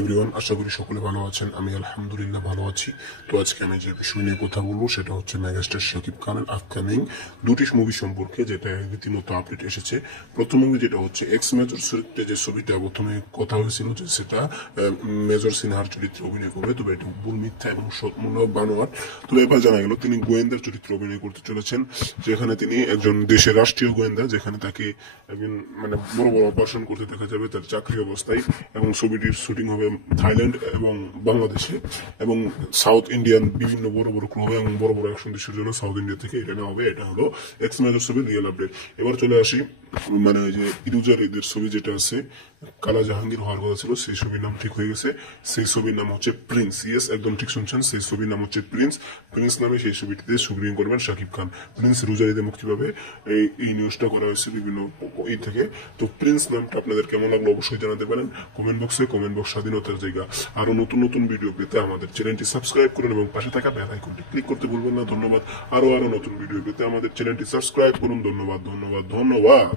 Everyone, আশা করি সকলে ভালো আছেন। আমি আলহামদুলিল্লাহ ভালো আছি। তো আজকে আমি যে বিষয় নিয়ে কথা বলবো সেটা হচ্ছে মেগাস্টার শাকিব খানের আপকামিং দুটি মুভি সম্পর্কে, যেটা রীতিমতো আপডেট এসেছে। প্রথম মুভি যেটা হচ্ছে এক্স মেজর চরিত্রে যে ছবিটা প্রথমে কথা হয়েছিল যে সেটা মেজর সিনহার চরিত্রে অভিনয় করবে, তবে এটা ভুল, মিথ্যা এবং সম্পূর্ণ বানোয়াট। তবে এবার জানা গেল তিনি গোয়েন্দার চরিত্রে অভিনয় করতে চলেছেন, যেখানে তিনি একজন দেশের রাষ্ট্রীয় গোয়েন্দা, যেখানে তাকে একজন বড় বড় অপারেশন করতে দেখা যাবে তার চাকরি অবস্থায়। এবং ছবিটির শুটিং হবে থাইল্যান্ড এবং বাংলাদেশে, এবং সাউথ ইন্ডিয়ান বিভিন্ন বড় বড় ক্লব এবং বড় বড় অ্যাকশন দৃশ্যের জন্য সাউথ ইন্ডিয়া থেকে এটা নেওয়া হবে। এটা হলো এক্স মেজর ছবির রিয়েল আপডেট। এবার চলে আসি ওই যে ইরুজার ঈদের ছবি যেটা আছে, কালা জাহাঙ্গীর হওয়ার কথা ছিল, সেই ছবির নাম ঠিক হয়ে গেছে। সেই ছবির নাম হচ্ছে প্রিন্স। ইয়েস, একদম ঠিক শুনছেন, সেই ছবির নাম হচ্ছে প্রিন্স। প্রিন্স নামে সেই ছবিটিতে শুটিং করবেন শাকিব খান। প্রিন্স রোজার ঈদে মুক্তি পাবে, এই নিউজটা করা হয়েছে বিভিন্ন থেকে। তো প্রিন্স নামটা আপনাদের কেমন লাগলো অবশ্যই জানাতে পারেন কমেন্ট বক্সে। কমেন্ট বক্স স্বাধীনতার জায়গা। আরো নতুন নতুন ভিডিও পেতে আমাদের চ্যানেলটি সাবস্ক্রাইব করুন এবং পাশে থাকা বেল আইকনটি ক্লিক করতে ভুলবেন না। ধন্যবাদ। আরো নতুন ভিডিও পেতে আমাদের চ্যানেলটি সাবস্ক্রাইব করুন। ধন্যবাদ, ধন্যবাদ, ধন্যবাদ।